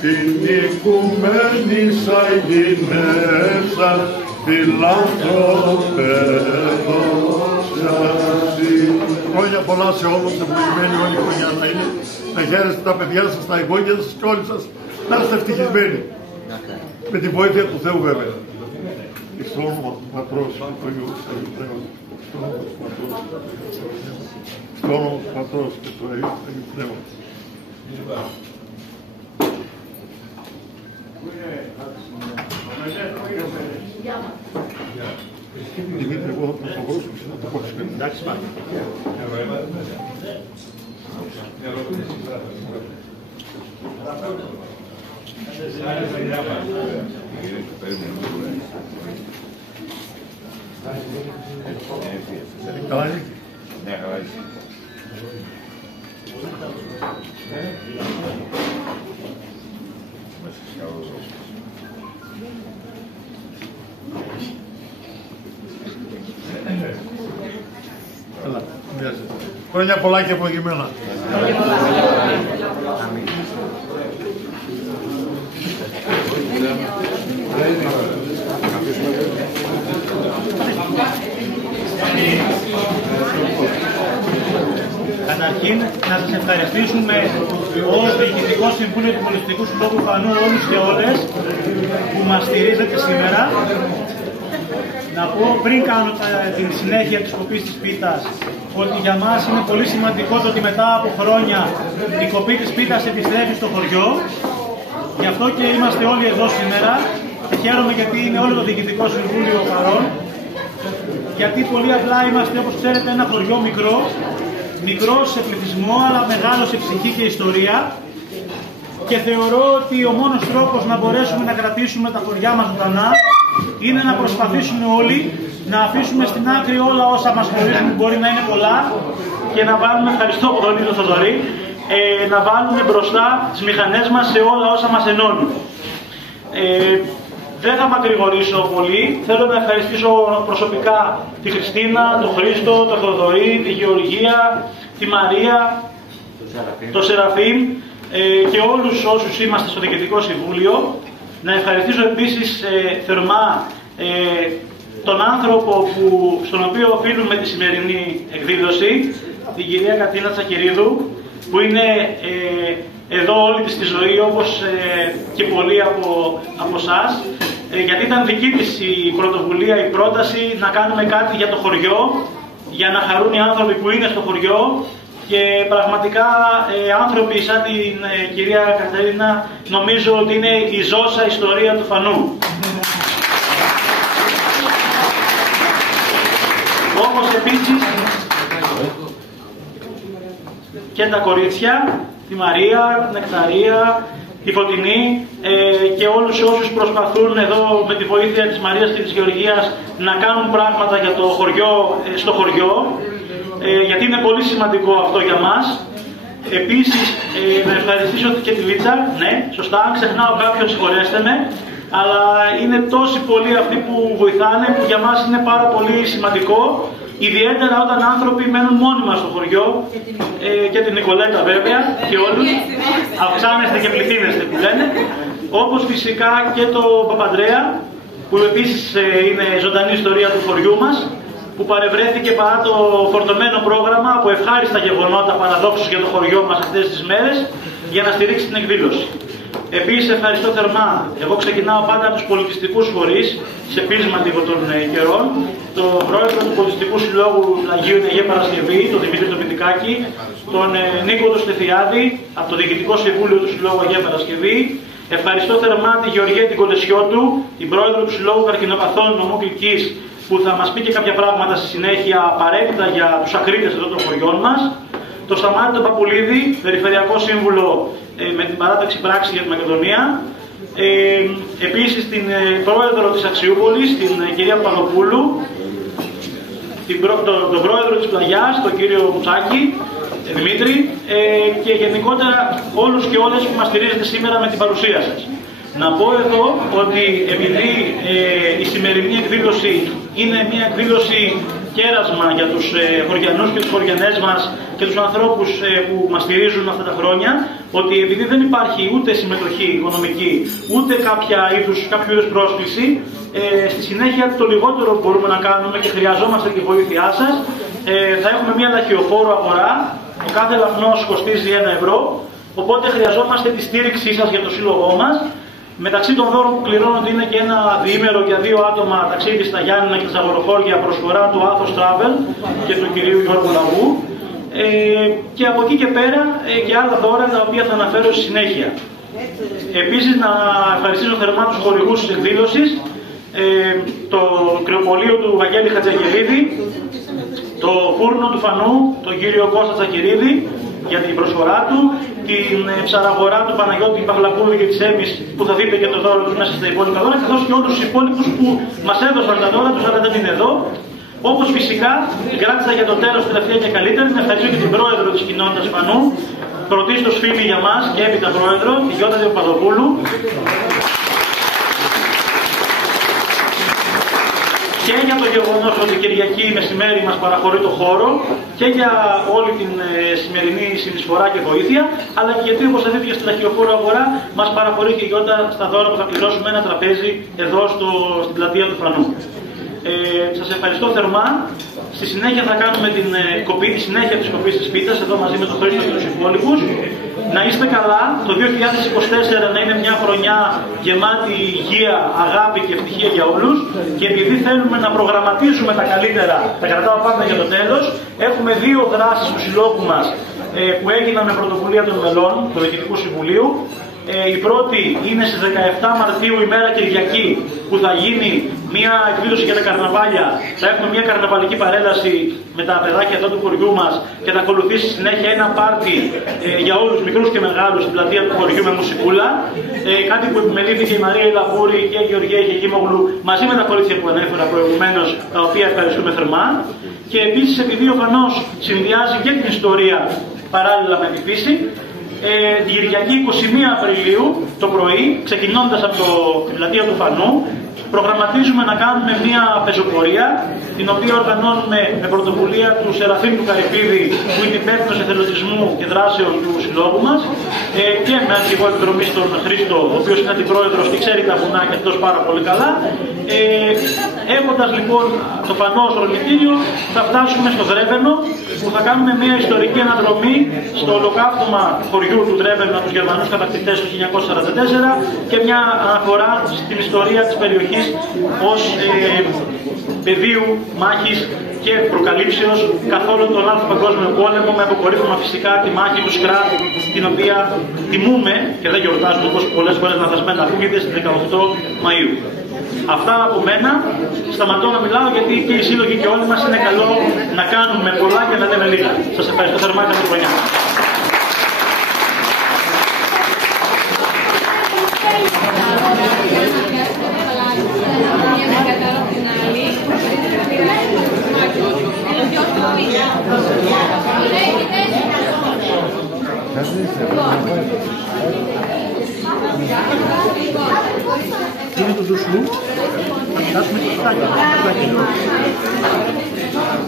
την οικουμένησα γυναίσα, φιλάνθρωπε δόξασι. Χρόνια πολλά σε όλους, ευλογημένη όλη χρονιά να είναι, να χαίρεστε τα παιδιά σας, τα εγγόνια σας και όλοι σας, να είστε ευτυχισμένοι. Με τη βοήθεια του Θεού βέβαια. Στο όνομα του Πατρός και του Υιού και του Πνεύματος. Στο όνομα του Πατρός και του Υιού και του Πνεύματος. Δημήτρη, εγώ θα το βρω και να το πω. Εντάξει, πάμε. Καλά είναι. Ναι, καλά είναι. Χρόνια πολλά και ευλογημένα. Καταρχήν, να σας ευχαριστήσουμε ως Διοικητικό Συμβούλιο του Πολιτιστικού Συλλόγου Φανού όλους και όλες που μας στηρίζετε σήμερα. Να πω πριν κάνω την συνέχεια της κοπής της πίτας ότι για μας είναι πολύ σημαντικό το ότι μετά από χρόνια η κοπή της πίτας επιστρέφει στο χωριό. Γι' αυτό και είμαστε όλοι εδώ σήμερα και χαίρομαι γιατί είναι όλο το Διοικητικό Συμβούλιο παρόν. Γιατί πολύ απλά είμαστε, όπως ξέρετε, ένα χωριό μικρό σε πληθυσμό αλλά μεγάλο σε ψυχή και ιστορία. Και θεωρώ ότι ο μόνος τρόπος να μπορέσουμε να κρατήσουμε τα χωριά μας ζωντανά είναι να προσπαθήσουμε όλοι να αφήσουμε στην άκρη όλα όσα μας χωρίζουν, μπορεί να είναι πολλά, και να βάλουμε, ευχαριστώ από τον ίδιο Θοδωρή, να βάλουμε μπροστά τις μηχανές μας σε όλα όσα μας ενώνουν. Δεν θα μακρηγορήσω πολύ. Θέλω να ευχαριστήσω προσωπικά τη Χριστίνα, τον Χρήστο, τον Θοδωρή, τη Γεωργία, τη Μαρία, τον Σεραφείμ και όλους όσους είμαστε στο Διοικητικό Συμβούλιο. Να ευχαριστήσω επίσης θερμά τον άνθρωπο στον οποίο οφείλουμε τη σημερινή εκδήλωση, την κυρία Κατίνα Τσακυρίδου, που είναι εδώ όλη της τη ζωή, όπως και πολλοί από εσάς, γιατί ήταν δική της η πρωτοβουλία, η πρόταση να κάνουμε κάτι για το χωριό, για να χαρούν οι άνθρωποι που είναι στο χωριό, και πραγματικά άνθρωποι σαν την κυρία Κατερίνα νομίζω ότι είναι η ζώσα ιστορία του Φανού. Όπως επίσης και τα κορίτσια, τη Μαρία, την Νεκταρία, τη Φωτεινή και όλους όσους προσπαθούν εδώ με τη βοήθεια της Μαρίας και της Γεωργίας να κάνουν πράγματα για το χωριό, στο χωριό, γιατί είναι πολύ σημαντικό αυτό για μας. Επίσης, να ευχαριστήσω και τη Λίτσα, ναι, σωστά, αν ξεχνάω κάποιον συγχωρέστε με, αλλά είναι τόσοι πολλοί αυτοί που βοηθάνε, που για μας είναι πάρα πολύ σημαντικό, ιδιαίτερα όταν άνθρωποι μένουν μόνιμα στο χωριό, και την Νικολέτα βέβαια, και όλους, αυξάνεστε και πληθύνεστε που λένε, όπως φυσικά και το Παπαντρέα, που επίσης είναι ζωντανή ιστορία του χωριού μας, που παρευρέθηκε παρά το φορτωμένο πρόγραμμα από ευχάριστα γεγονότα παραδόξους για το χωριό μας αυτές τις μέρες, για να στηρίξει την εκδήλωση. Επίσης ευχαριστώ θερμά, εγώ ξεκινάω πάντα από τους πολιτιστικούς φορείς, σε πείσμα λίγο των καιρών, τον πρόεδρο του Πολιτιστικού Συλλόγου Αγίου Αγία Παρασκευή, τον Δημήτρη τον Πιτικάκη, τον Νίκο τον Στεφιάδη, από το Διοικητικό Συμβούλιο του Συλλόγου Αγία Παρασκευή. Ευχαριστώ θερμά τη Γεωργία την Κολεσιώτου, την πρόεδρο του Συλλόγου Καρκινοπαθών Νομού Κλικής, που θα μας πει και κάποια πράγματα στη συνέχεια απαραίτητα για τους ακρίτες εδώ των χωριών μας. Το Σταμάτη τον Παπουλίδη, Περιφερειακό Σύμβουλο με την παράταξη πράξη για τη Μακεδονία. Επίσης την πρόεδρο της Αξιούπολης, την κυρία Παπαδοπούλου. τον πρόεδρο της Πλαγιάς, τον κύριο Μουτσάκη, Δημήτρη, και γενικότερα όλους και όλες που μας στηρίζετε σήμερα με την παρουσία σας. Να πω εδώ ότι επειδή η σημερινή εκδήλωση είναι μια εκδήλωση κέρασμα για τους χωριανούς και τις χωριανές μας και τους ανθρώπους που μας στηρίζουν αυτά τα χρόνια, ότι επειδή δεν υπάρχει ούτε συμμετοχή οικονομική, ούτε κάποιο είδους πρόσκληση, στη συνέχεια το λιγότερο που μπορούμε να κάνουμε και χρειαζόμαστε τη βοήθειά σας, θα έχουμε μια λαχιοφόρο αγορά, ο κάθε λαχνός κοστίζει 1 ευρώ, οπότε χρειαζόμαστε τη στήριξή σας για το σύλλογό μας. Μεταξύ των δώρων που κληρώνονται είναι και ένα διήμερο για 2 άτομα ταξίδι στα Γιάννηνα και στα Αγοροχώρια, προσφορά του Athos Travel και του κυρίου Γιώργου Λαγού. Και από εκεί και πέρα και άλλα δώρα τα οποία θα αναφέρω στη συνέχεια. Επίσης να ευχαριστήσω θερμά τους χορηγούς της εκδήλωσης, το κρεοπολείο του Βαγγέλη Χατζαγελίδη, το φούρνο του Φανού, τον κύριο Κώστα Τσακυρίδη για την προσφορά του, την ψαραγορά του Παναγιώτη Παυλακούδη και της Έμης που θα δείτε και το δώρο του μέσα στα υπόλοιπα δώρα, καθώς και όλους τους υπόλοιπους που μας έδωσαν τα δώρα τους αλλά δεν είναι εδώ. Όπως φυσικά κράτησα για το τέλος τελευταία και καλύτερη να ευχαριστήσω και την πρόεδρο της κοινότητας Φανού, πρωτίστως φίλη για μας και έπειτα πρόεδρο, τη Γιώτα Παπαδοπούλου. Και για το γεγονός ότι Κυριακή μεσημέρι μας παραχωρεί το χώρο και για όλη την σημερινή συνεισφορά και βοήθεια, αλλά και γιατί, όπως θα δείτε και στη λαχιοφόρο αγορά, μας παραχωρεί και η Γιώτα στα δώρα που θα πληρώσουμε ένα τραπέζι εδώ στην πλατεία του Φανού. Σας ευχαριστώ θερμά. Στη συνέχεια θα κάνουμε τη συνέχεια της κοπής της πίτας εδώ μαζί με τον Χρήστο και τους υπόλοιπους. Να είστε καλά, το 2024 να είναι μια χρονιά γεμάτη υγεία, αγάπη και ευτυχία για όλους, και επειδή θέλουμε να προγραμματίζουμε τα καλύτερα, τα κρατάω πάντα για το τέλος, έχουμε 2 δράσεις του συλλόγου μας που έγιναν με πρωτοβουλία των μελών του Διοικητικού Συμβουλίου. Η πρώτη είναι στις 17 Μαρτίου, ημέρα Κυριακή, που θα γίνει μια εκδήλωση για τα καρναβάλια. Θα έχουμε μια καρναβαλική παρέλαση με τα παιδάκια εδώ του χωριού μας και θα ακολουθήσει συνέχεια ένα πάρτι για όλους, μικρούς και μεγάλους, στην πλατεία του χωριού με μουσικούλα. Κάτι που επιμελήθηκε η Μαρία Λαπούρη και η Γεωργία Γεγίμογλου μαζί με τα κορίτσια που ανέφερα προηγουμένως, τα οποία ευχαριστούμε θερμά. Και επίσης, επειδή ο Φανός συνδυάζει και την ιστορία παράλληλα με τη φύση, την Κυριακή 21 Απριλίου το πρωί, ξεκινώντας από την πλατεία του Φανού, προγραμματίζουμε να κάνουμε μια πεζοπορία, την οποία οργανώνουμε με πρωτοβουλία του Σεραφείμ του Καρυπίδη, που είναι υπεύθυνος εθελοντισμού και δράσεων του συλλόγου μας, και με αρχηγό επιδρομή στον Χρήστο, ο οποίος είναι αντιπρόεδρος και ξέρει τα βουνά και αυτός πάρα πολύ καλά. Έχοντας λοιπόν το Φανό ως ορμητήριο, θα φτάσουμε στο Δρέβενο, που θα κάνουμε μια ιστορική αναδρομή στο ολοκαύτωμα χωριού του Δρέβενο από τους Γερμανούς κατακτητές το 1944 και μια αναφορά στην ιστορία της περιοχής ως πεδίου μάχης και προκαλύψεως καθ' όλο τον Άλφα Παγκόσμιο Πόλεμο, με αποκορύφωμα φυσικά τη μάχη του Σκράτ, την οποία τιμούμε και δεν γιορτάζουμε όπως πολλές φορές λανθασμένα ακούγεται στις 18 Μαΐου. Αυτά από μένα. Σταματώ να μιλάω γιατί και οι σύλλογοι και όλοι μας είναι καλό να κάνουμε πολλά και να λέμε λίγα. Σας ευχαριστώ θερμά, καλή χρονιά. Είναι το ζωσού, θα φτάσουμε το φτάκι.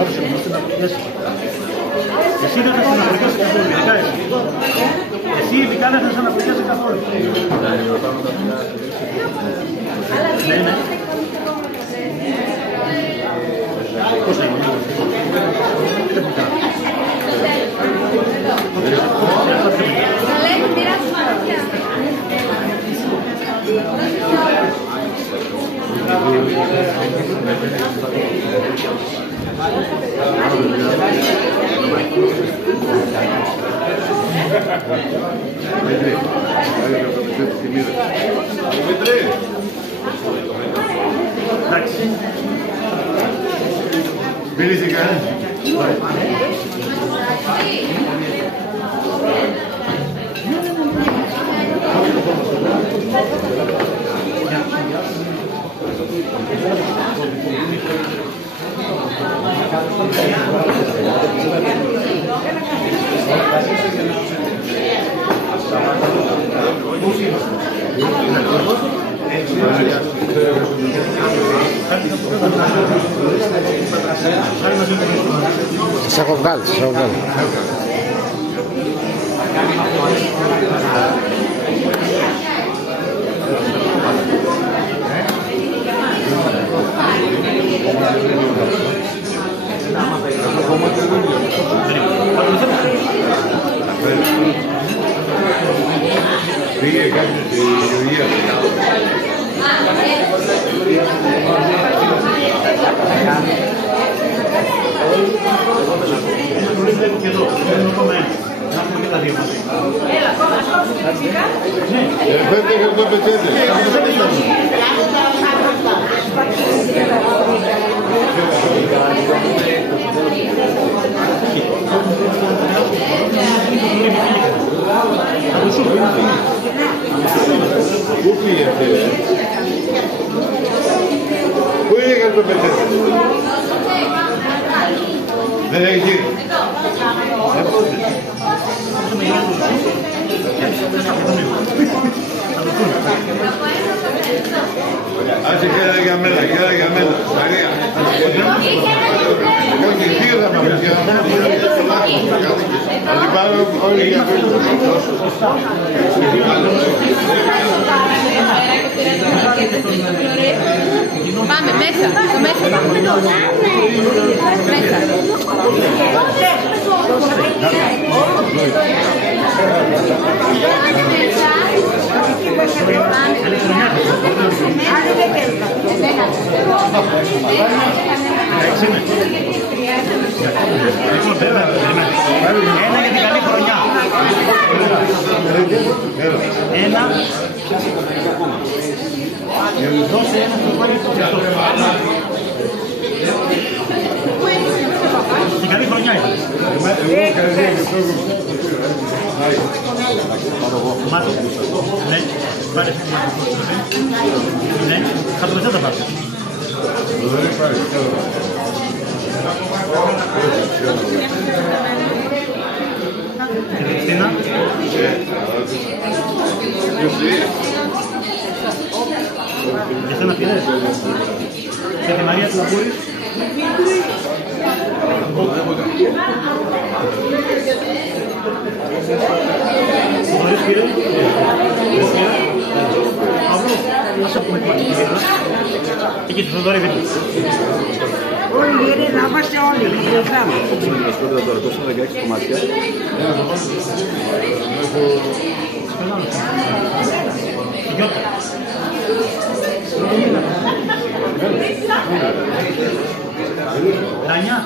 Άφησε να μας στεναχωριάσει. Εσύ δεν θα στεναχωριάσει καθόλου, ειδικά εσύ. Εσύ ειδικά δεν θα στεναχωριάσει καθόλου. Ναι, ναι. Πώς θα γίνει. Εντάξει. Μιλήθηκα, Σε έχω βγάλει, σε έχω βγάλει. Πήγε κάποιος στη Γεωργία. Και εδώ, δεν ακόμα ένα. Να πούμε και τα δύο μαζί. Έλα, ακόμα φυσικά. Φέρτε και το πετέτε. Πού πήγε αυτή, πού είναι και το πετέτε. Δεν έχει γύρει. Άσε χέρα για μένα, χέρα για μένα. Μαρία. Όχι, δύο θα μας πια. Θα την πάρω όλοι για φίλους. Πάμε μέσα, στο μέσα πάμε. Μέσα. Ένα για την καλή χρονιά. Ένα. Δώσε ένα στο πάλι του αυτό. Την καλή χρονιά ήταν. Μάτω. Ναι. Πάρε ναι. Θα το μετά τα πάρει. Και την Χριστίνα. Για σένα πήρες. Και τη Μαρία του Λαμπούρη. Ο Δωρής πήρε. Παύλο, ας έχουμε την κυρία. Εκεί του Θοδωρή βίντεο. Όλοι γύρι, να είμαστε όλοι. Τώρα, τόσο 16 κομμάτια. Γιώτα. Ρανιά.